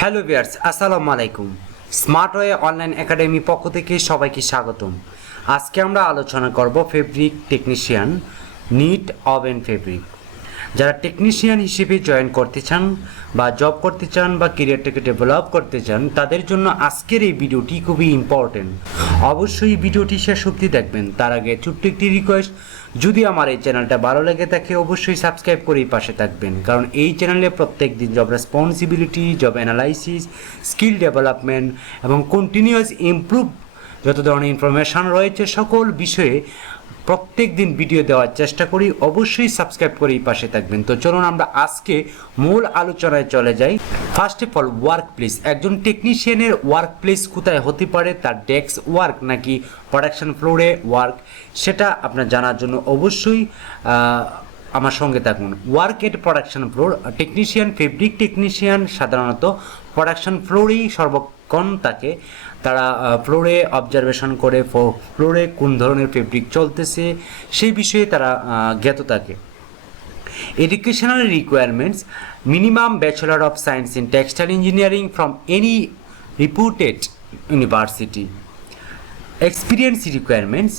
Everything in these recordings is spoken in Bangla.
হ্যালো ভিউয়ার্স, আসসালামু আলাইকুম। স্মার্ট ওয়ে অনলাইন একাডেমি পক্ষ থেকে সবাইকে স্বাগতম। আজকে আমরা আলোচনা করব fabric technician, knit woven fabric. যারা টেকনিশিয়ান হিসেবে জয়েন করতে চান বা জব করতে চান বা ক্যারিয়ারটাকে ডেভেলপ করতে চান, তাদের জন্য আজকের এই ভিডিওটি খুবই ইম্পর্টেন্ট। অবশ্যই ভিডিওটি শেষ অবধি দেখবেন। তার আগে ছোট্ট একটি রিকোয়েস্ট, যদি আমার এই চ্যানেলটা ভালো লেগে থাকে অবশ্যই সাবস্ক্রাইব করেই পাশে থাকবেন, কারণ এই চ্যানেলে প্রত্যেক দিন job responsibility, job analysis, skill development এবং কন্টিনিউয়াস ইমপ্রুভ যত ধরনের ইনফরমেশান রয়েছে সকল বিষয়ে প্রত্যেক দিন ভিডিও দেওয়ার চেষ্টা করি। অবশ্যই সাবস্ক্রাইব করেই পাশে থাকবেন। তো চলুন আমরা আজকে মূল আলোচনায় চলে যাই। First of all, work place. একজন টেকনিশিয়ানের ওয়ার্ক প্লেস কোথায় হতে পারে? তার ডেস্ক ওয়ার্ক নাকি প্রোডাকশন ফ্লোরে ওয়ার্ক, সেটা আপনার জানার জন্য অবশ্যই আমার সঙ্গে থাকুন। Work at production floor. Technician, fabric technician সাধারণত প্রোডাকশন ফ্লোরেই সর্বক্ষণ থাকে। তারা ফ্লোরে অবজারভেশন করে ফ্লোরে কোন ধরনের ফেব্রিক চলতেছে সেই বিষয়ে তারা জ্ঞাত থাকে। Educational requirements: minimum bachelor of science in textile engineering from any reputed university. Experience requirements: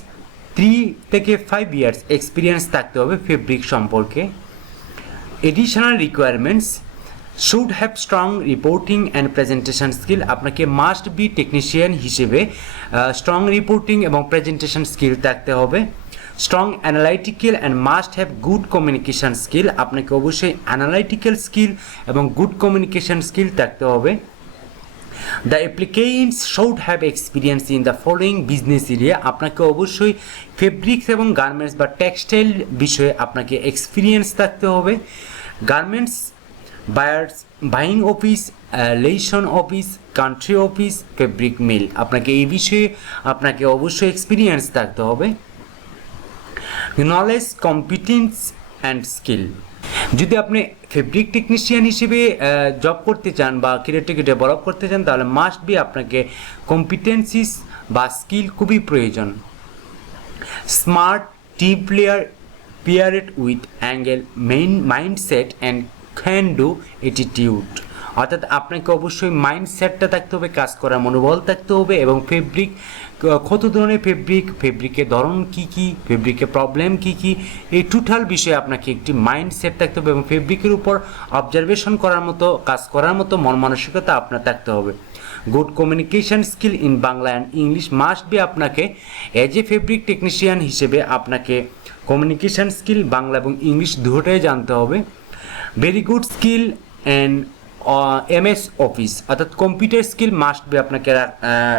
3 থেকে 5 ইয়ার্স এক্সপিরিয়েন্স থাকতে হবে ফেব্রিক সম্পর্কে। Additional requirements: should have strong reporting and presentation skill. আপনাকে মাস্ট বি টেকনিশিয়ান হিসেবে স্ট্রং রিপোর্টিং এবং প্রেজেন্টেশন স্কিল থাকতে হবে। Strong analytical and must have good communication skill. আপনাকে অবশ্যই অ্যানালাইটিক্যাল স্কিল এবং গুড কমিউনিকেশন স্কিল থাকতে হবে। The applicants should have experience in the following business area. আপনাকে অবশ্যই ফেব্রিক্স এবং গার্মেন্টস বা টেক্সটাইল বিষয়ে আপনাকে এক্সপিরিয়েন্স থাকতে হবে। Garments buyers, buying office, liaison office, country office, fabric mill. আপনাকে এই বিষয়ে আপনাকে অবশ্যই এক্সপিরিয়েন্স থাকতে হবে। Knowledge, competence and skill. যদি আপনি ফেব্রিক টেকনিশিয়ান হিসেবে জব করতে চান বা ক্যারিয়ারটাকে ডেভেলপ করতে চান, তাহলে মাস্ট বি আপনাকে কম্পিটেন্সিস বা স্কিল খুবই প্রয়োজন। Smart, team player, paired with angle, mindset and can do attitude. অর্থাৎ আপনাকে অবশ্যই মাইন্ডসেটটা থাকতে হবে, কাজ করার মনোবল থাকতে হবে এবং ফেব্রিক কত ধরনের ফেব্রিকের ধরন কী কী, ফেব্রিকের প্রবলেম কী কী, এই টোটাল বিষয়ে আপনাকে একটি মাইন্ডসেট থাকতে হবে এবং ফেব্রিকের উপর অবজারভেশন করার মতো, কাজ করার মতো মন মানসিকতা আপনার থাকতে হবে। Good communication skill in Bangla and English must be. আপনাকে এজ এ ফেব্রিক টেকনিশিয়ান হিসেবে আপনাকে কমিউনিকেশন স্কিল বাংলা এবং ইংলিশ দুটোটাই জানতে হবে। Very good skill and MS Office, অর্থাৎ কম্পিউটার স্কিল মাস্ট বি আপনাকে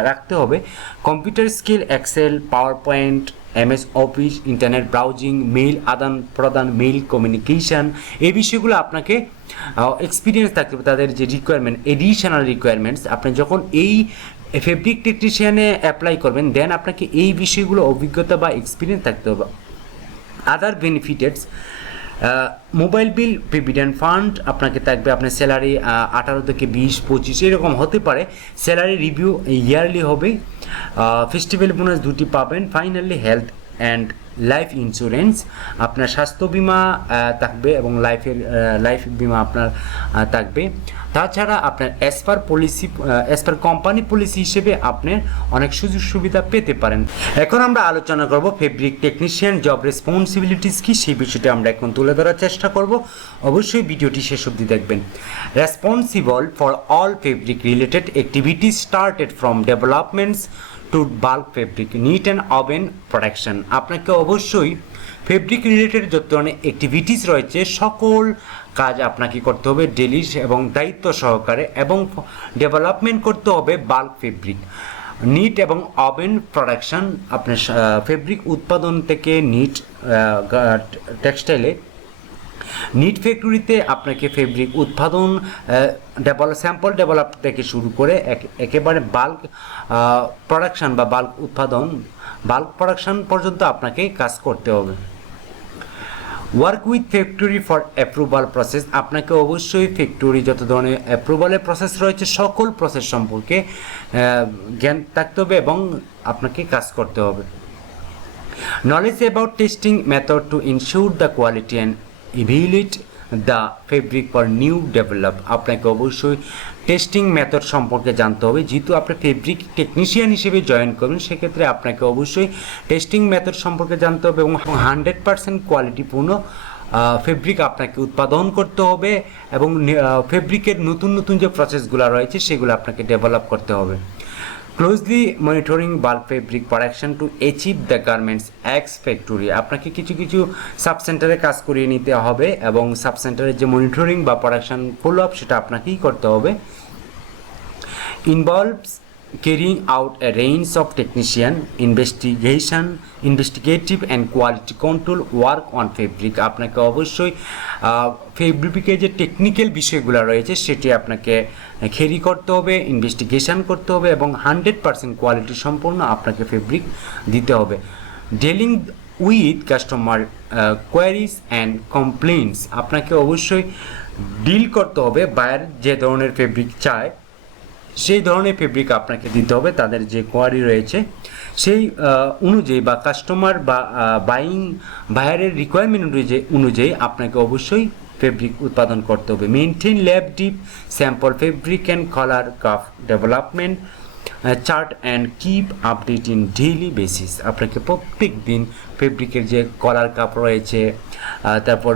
রাখতে হবে। Computer skill, Excel, PowerPoint, MS Office, internet browsing, mail আদান প্রদান, মেইল কমিউনিকেশান, এই বিষয়গুলো আপনাকে এক্সপিরিয়েন্স থাকতে হবে। তাদের যে রিকোয়ারমেন্ট, এডিশনাল রিকোয়ারমেন্টস, আপনি যখন এই ফেব্রিক টেকনিশিয়ানে অ্যাপ্লাই করবেন দেন আপনাকে এই বিষয়গুলো অভিজ্ঞতা বা এক্সপিরিয়েন্স থাকতে হবে। আদার বেনিফিটেডস: মোবাইল বিল, প্রভিডেন্ট ফান্ড আপনাকে থাকবে। আপনার স্যালারি 18 থেকে 20-25 এরকম হতে পারে। স্যালারি রিভিউ ইয়ারলি হবে। ফেস্টিভ্যাল বোনাস 2টি পাবেন। Finally health and life insurance, আপনার স্বাস্থ্য বিমা থাকবে এবং লাইফ বিমা আপনার থাকবে। তাছাড়া আপনার অ্যাজ পার কোম্পানি পলিসি হিসেবে আপনি অনেক সুযোগ সুবিধা পেতে পারেন। এখন আমরা আলোচনা করব ফেব্রিক টেকনিশিয়ান জব রেসপন্সিবিলিটিস কি, সেই বিষয়টি আমরা এখন তুলে ধরার চেষ্টা করব। অবশ্যই ভিডিওটি শেষ অবধি দেখবেন। Responsible for all fabric related activities started from developments to bulk fabric, knit and woven production. আপনাকে অবশ্যই ফেব্রিক রিলেটেড যত ধরনের অ্যাক্টিভিটিস রয়েছে সকল কাজ আপনাকে করতে হবে ডেলি এবং দায়িত্ব সহকারে, এবং ডেভেলপমেন্ট করতে হবে বাল্ক ফেব্রিক, নিট এবং ওভেন প্রোডাকশন। আপনার ফেব্রিক উৎপাদন থেকে নিট টেক্সটাইলে নিট ফ্যাক্টরিতে আপনাকে ফেব্রিক উৎপাদন, স্যাম্পল ডেভেলপ থেকে শুরু করে একেবারে বাল্ক প্রোডাকশন বা বাল্ক উৎপাদন, বাল্ক প্রোডাকশন পর্যন্ত আপনাকে কাজ করতে হবে। Work with factory for approval process. আপনাকে অবশ্যই ফ্যাক্টরি যত ধরনের অ্যাপ্রুভালের প্রসেস রয়েছে সকল প্রসেস সম্পর্কে জ্ঞান থাকতে হবে এবং আপনাকে কাজ করতে হবে। Knowledge about testing method to ensure the quality and evaluate the fabric for new develop. আপনাকে অবশ্যই টেস্টিং মেথড সম্পর্কে জানতে হবে। যেহেতু আপনি ফেব্রিক টেকনিশিয়ান হিসেবে জয়েন করবেন, সেক্ষেত্রে আপনাকে অবশ্যই টেস্টিং মেথড সম্পর্কে জানতে হবে এবং 100% কোয়ালিটিপূর্ণ ফেব্রিক আপনাকে উৎপাদন করতে হবে এবং ফেব্রিকের নতুন নতুন যে প্রসেসগুলো রয়েছে সেগুলো আপনাকে ডেভেলপ করতে হবে। Closely monitoring bulk fabric production to achieve the garments x factory. আপনাকে কিছু কিছু সাবসেন্টারে কাজ করিয়ে নিতে হবে এবং সাবসেন্টারের যে মনিটরিং বা প্রোডাকশন ফলো আপ সেটা আপনাকেই করতে হবে। Involves carrying out a range of technician investigative and quality control work on fabric। আপনাকে অবশ্যই ফেব্রিকের যে টেকনিক্যাল বিষয়গুলো রয়েছে সেটি আপনাকে খেরি করতে হবে, ইনভেস্টিগেশন করতে হবে এবং 100% কোয়ালিটি সম্পূর্ণ আপনাকে ফেব্রিক দিতে হবে। Dealing with customer queries and complaints. আপনাকে অবশ্যই ডিল করতে হবে, বায়ার যে ধরনের ফেব্রিক চায় সেই ধরনের ফেব্রিক আপনাকে দিতে হবে। তাদের যে কোয়ারি রয়েছে সেই অনুযায়ী বা কাস্টমার বা বায়ারের রিকোয়ারমেন্ট অনুযায়ী আপনাকে অবশ্যই ফেব্রিক উৎপাদন করতে হবে। Maintain lab deep sample fabric and colour calf development chart and keep update in daily basis. আপনাকে প্রত্যেক দিন ফেব্রিকের যে কলার কাপ রয়েছে, তারপর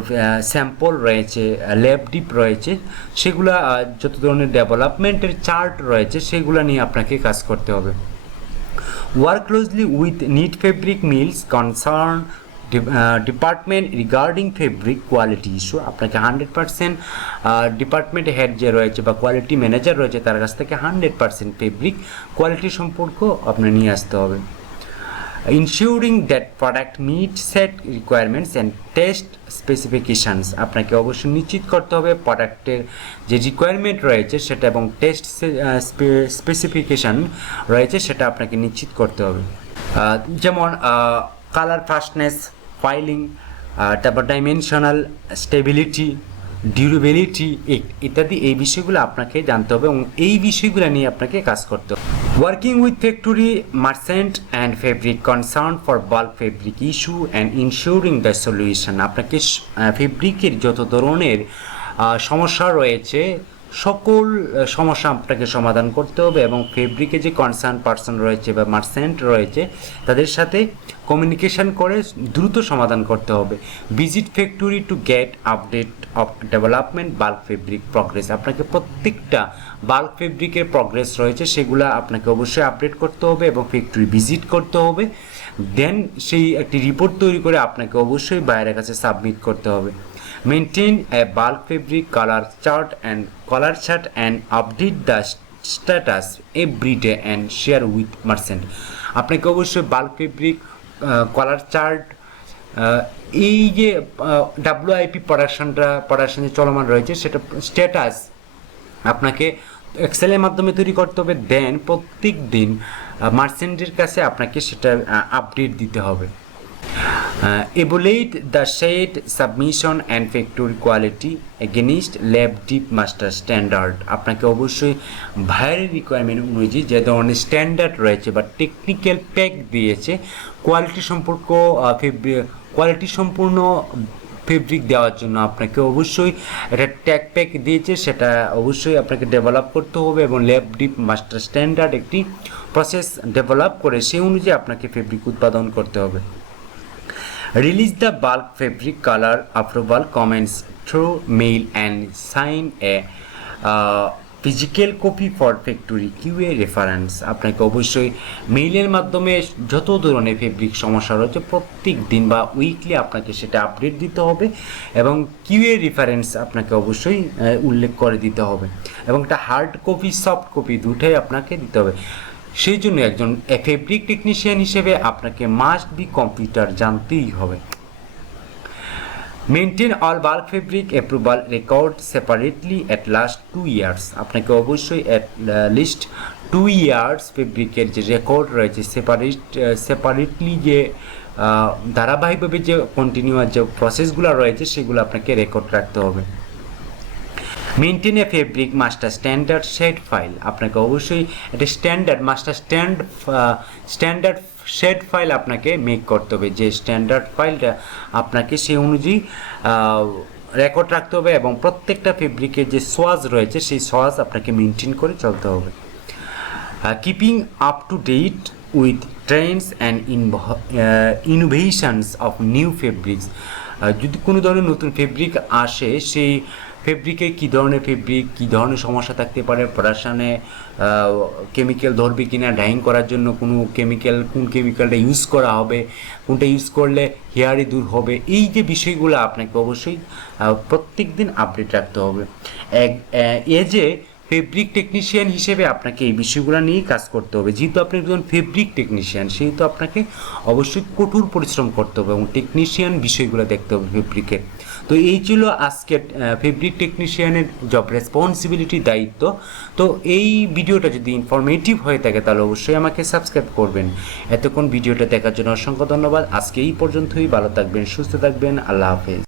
স্যাম্পল রয়েছে, ল্যাব ডিপ রয়েছে, সেগুলা যত ধরনের ডেভেলপমেন্টের চার্ট রয়েছে সেগুলো নিয়ে আপনাকে কাজ করতে হবে। Work closely with knit fabric mills concern department regarding fabric quality issue. আপনাকে 100% ডিপার্টমেন্ট হেড যে রয়েছে বা কোয়ালিটি ম্যানেজার রয়েছে তার কাছ থেকে 100% ফেব্রিক কোয়ালিটি সম্পর্ক আপনার নিয়ে আসতে হবে। Ensuring that product meet set requirements and test specifications. আপনাকে অবশ্যই নিশ্চিত করতে হবে প্রোডাক্টের যে রিকোয়ারমেন্ট রয়েছে সেটা এবং টেস্ট স্পেসিফিকেশান রয়েছে সেটা আপনাকে নিশ্চিত করতে হবে। যেমন কালার ফাস্টনেস, ফাইলিং, তারপর ডাইমেনশনাল স্টেবিলিটি, ডিউরেবিলিটি ইত্যাদি এই বিষয়গুলো আপনাকে জানতে হবে এবং এই বিষয়গুলো নিয়ে আপনাকে কাজ করতে হবে। Working with factory merchant and fabric concern for bulk fabric issue and ensuring the solution. আপনাকে ফেব্রিকের যত ধরনের সমস্যা রয়েছে সকল সমস্যা আপনাকে সমাধান করতে হবে এবং ফেব্রিকে যে কনসার্ন পার্সন রয়েছে বা মার্চেন্ট রয়েছে তাদের সাথে কমিউনিকেশন করে দ্রুত সমাধান করতে হবে। Visit factory to get update of development bulk fabric progress. আপনাকে প্রত্যেকটা বাল্ক ফেব্রিকের প্রগ্রেস রয়েছে সেগুলো আপনাকে অবশ্যই আপডেট করতে হবে এবং ফ্যাক্টরি ভিজিট করতে হবে। দেন সেই একটি রিপোর্ট তৈরি করে আপনাকে অবশ্যই বাইরের কাছে সাবমিট করতে হবে। Maintain a bulk fabric color chart and update the status every day and share with merchant। আপনাকে অবশ্যই বাল্ক ফেব্রিক কালার চার্ট এই যে WIP প্রোডাকশনে চলমান রয়েছে সেটা স্ট্যাটাস আপনাকে এক্সেলের মাধ্যমে তৈরি করতে হবে। দেন প্রত্যেক দিন মার্চেন্টের কাছে আপনাকে সেটা আপডেট দিতে হবে। Evaluate the shade submission and factory quality against lab deep master standard। আপনাকে অবশ্যই বাইরের রিকোয়ারমেন্ট অনুযায়ী যে ধরনের স্ট্যান্ডার্ড রয়েছে বা টেকনিক্যাল প্যাক দিয়েছে কোয়ালিটি সম্পূর্ণ ফেব্রিক দেওয়ার জন্য আপনাকে অবশ্যই একটা ট্যাগ প্যাক দিয়েছে সেটা অবশ্যই আপনাকে ডেভেলপ করতে হবে এবং ল্যাব ডিপ মাস্টার স্ট্যান্ডার্ড একটি প্রসেস ডেভেলপ করে সেই অনুযায়ী আপনাকে ফেব্রিক উৎপাদন করতে হবে। Release the bulk fabric color approval comments through mail and sign a physical copy for factory QA reference। আপনাকে অবশ্যই মেইলের মাধ্যমে যত ধরনের ফেব্রিক সমস্যা রয়েছে প্রত্যেক দিন বা উইকলি আপনাকে সেটা আপডেট দিতে হবে এবং QA রেফারেন্স আপনাকে অবশ্যই উল্লেখ করে দিতে হবে এবং একটা হার্ড কপি সফট কপি দুটোই আপনাকে দিতে হবে। সেই জন্য একজন ফেব্রিক টেকনিশিয়ান হিসেবে আপনাকে মাস্ট বি কম্পিউটার জানতেই হবে। Maintain all bulk fabric approval record separately at last 2 years। আপনাকে অবশ্যই অ্যাট লিস্ট 2 years ফেব্রিকের যে রেকর্ড রয়েছে সেপারেটলি যে ধারাবাহিকভাবে যে কন্টিনিউয়াস যে প্রসেসগুলো রয়েছে সেগুলো আপনাকে রেকর্ড রাখতে হবে। Maintain a fabric master standard shade file. আপনাকে অবশ্যই একটা স্ট্যান্ডার্ড শেড ফাইল আপনাকে মেক করতে হবে যে স্ট্যান্ডার্ড ফাইলটা আপনাকে সেই অনুযায়ী রেকর্ড রাখতে হবে এবং প্রত্যেকটা ফেব্রিকের যে সোয়াজ রয়েছে সেই সোয়াজ আপনাকে মেনটেন করে চলতে হবে। Keeping up to date with trends and innovations of new fabrics, যদি কোনো ধরনের নতুন ফেব্রিক আসে সেই ফেব্রিকে কী ধরনের ফেব্রিক, কী ধরনের সমস্যা থাকতে পারে, প্রোডাকশানে কেমিক্যাল ধরবে কি না, ডাইং করার জন্য কোনো কেমিক্যাল, কোন কেমিক্যালটা ইউজ করা হবে, কোনটা ইউজ করলে হেয়ারই দূর হবে, এই যে বিষয়গুলো আপনাকে অবশ্যই প্রত্যেক দিন আপডেট রাখতে হবে। এজ এ ফেব্রিক টেকনিশিয়ান হিসেবে আপনাকে এই বিষয়গুলো নিয়েই কাজ করতে হবে। যেহেতু আপনি একজন ফেব্রিক টেকনিশিয়ান সেহেতু আপনাকে অবশ্যই কঠোর পরিশ্রম করতে হবে এবং টেকনিশিয়ান বিষয়গুলো দেখতে হবে ফেব্রিকের। তো এই ছিল আজকের ফেব্রিক টেকনিশিয়ানের জব রেসপন্সিবিলিটি, দায়িত্ব। তো এই ভিডিওটা যদি ইনফরমেটিভ হয়ে থাকে তাহলে অবশ্যই আমাকে সাবস্ক্রাইব করবেন। এতক্ষণ ভিডিওটা দেখার জন্য অসংখ্য ধন্যবাদ। আজকে এই পর্যন্তই। ভালো থাকবেন, সুস্থ থাকবেন। আল্লাহ হাফেজ।